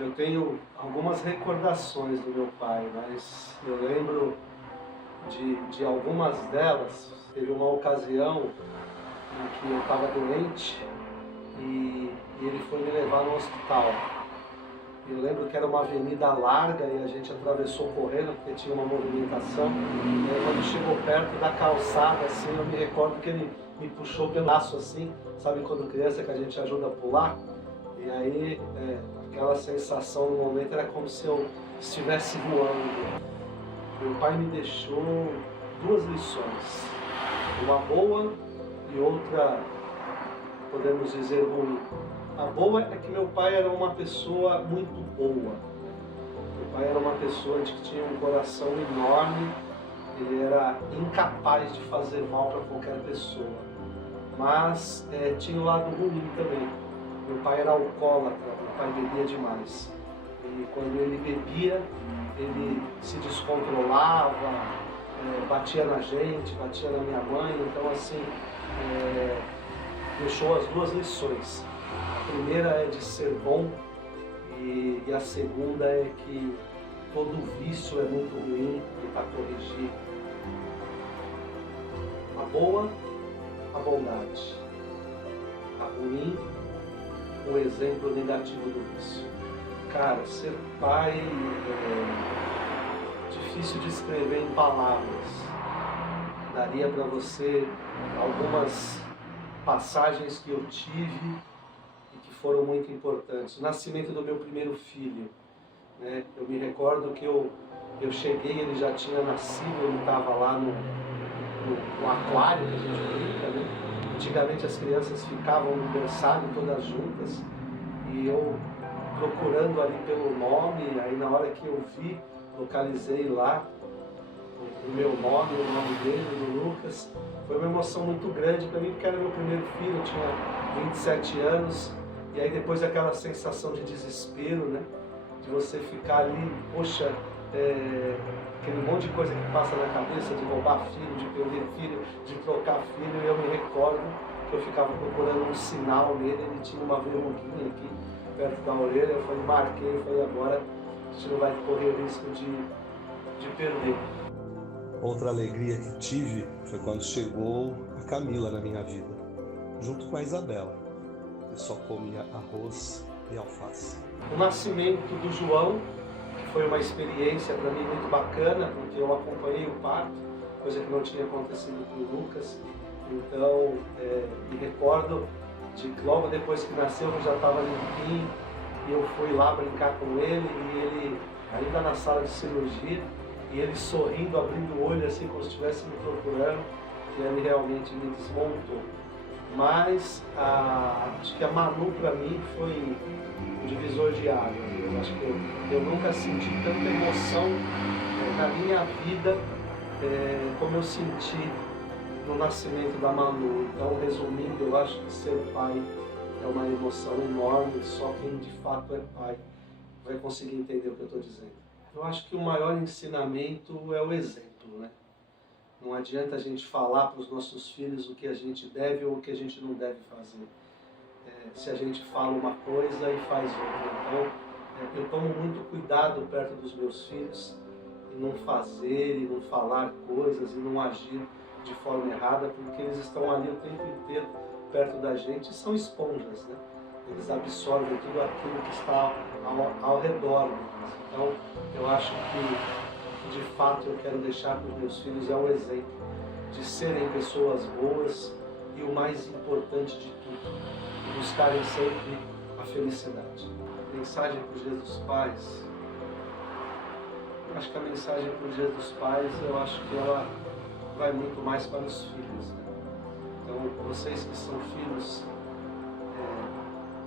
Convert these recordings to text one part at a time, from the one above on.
Eu tenho algumas recordações do meu pai, mas eu lembro de algumas delas. Teve uma ocasião em que eu estava doente e ele foi me levar no hospital. Eu lembro que era uma avenida larga e a gente atravessou correndo porque tinha uma movimentação. E aí, quando chegou perto da calçada, assim, eu me recordo que ele me puxou pelo braço, assim, sabe quando criança que a gente ajuda a pular? E aí, aquela sensação no momento era como se eu estivesse voando. Meu pai me deixou duas lições, uma boa e outra, podemos dizer, ruim. A boa é que meu pai era uma pessoa muito boa. Meu pai era uma pessoa que tinha um coração enorme, ele era incapaz de fazer mal para qualquer pessoa. Mas tinha o lado ruim também. Meu pai era alcoólatra, meu pai bebia demais. E quando ele bebia, ele se descontrolava, batia na gente, batia na minha mãe. Então, assim, deixou as duas lições. A primeira é de ser bom e a segunda é que todo vício é muito ruim e para corrigir. A boa, a bondade. A ruim, o exemplo negativo do vício. Cara, ser pai é difícil de escrever em palavras. Daria para você algumas passagens que eu tive e que foram muito importantes. O nascimento do meu primeiro filho, né? Eu me recordo que eu cheguei, ele já tinha nascido, ele estava lá no aquário que a gente brinca, né? Antigamente as crianças ficavam no berçário todas juntas e eu procurando ali pelo nome, aí na hora que eu vi, localizei lá o meu nome, o nome dele, do Lucas. Foi uma emoção muito grande para mim, porque era meu primeiro filho, eu tinha 27 anos, e aí depois aquela sensação de desespero, né? De você ficar ali, poxa, aquele monte de coisa que passa na cabeça, de roubar filho, de perder filho, de trocar filho, e eu me recordo que eu ficava procurando um sinal nele, ele tinha uma verruguinha aqui, perto da orelha, eu falei, marquei, eu falei, agora a gente não vai correr o risco de perder. Outra alegria que tive foi quando chegou a Camila na minha vida, junto com a Isabela, que só comia arroz e alface. O nascimento do João, que foi uma experiência para mim muito bacana, porque eu acompanhei o parto, coisa que não tinha acontecido com o Lucas. Então, me recordo de que logo depois que nasceu eu já estava limpinho e eu fui lá brincar com ele e ele ainda na sala de cirurgia e ele sorrindo, abrindo o olho assim como se estivesse me procurando, e ele realmente me desmontou. Mas acho que a Manu para mim foi um divisor de águas. Eu acho que eu nunca senti tanta emoção na minha vida como eu senti no nascimento da Manu. Então, resumindo, eu acho que ser pai é uma emoção enorme, só quem de fato é pai vai conseguir entender o que eu estou dizendo. Eu acho que o maior ensinamento é o exemplo, né? Não adianta a gente falar para os nossos filhos o que a gente deve ou o que a gente não deve fazer. Se a gente fala uma coisa e faz outra. Então, eu tomo muito cuidado perto dos meus filhos em não fazer e não falar coisas e não agir de forma errada, porque eles estão ali o tempo inteiro perto da gente e são esponjas, né? Eles absorvem tudo aquilo que está ao redor deles. Então, eu acho que de fato eu quero deixar para os meus filhos é o exemplo de serem pessoas boas e o mais importante de tudo, buscarem sempre a felicidade. A mensagem para os Dias dos Pais, acho que a mensagem para os Dias dos Pais, eu acho que ela vai muito mais para os filhos, né? Então, vocês que são filhos,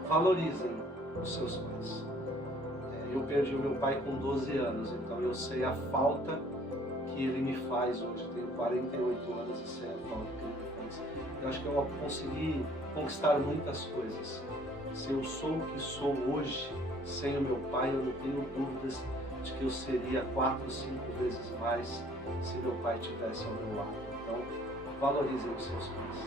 valorizem os seus pais. Eu perdi o meu pai com 12 anos, então eu sei a falta que ele me faz hoje. Eu tenho 48 anos e sei a falta que ele me faz. Eu acho que eu consegui conquistar muitas coisas. Se eu sou o que sou hoje, sem o meu pai, eu não tenho dúvidas de que eu seria 4, 5 vezes mais se meu pai estivesse ao meu lado. Então, valorizem os seus pais.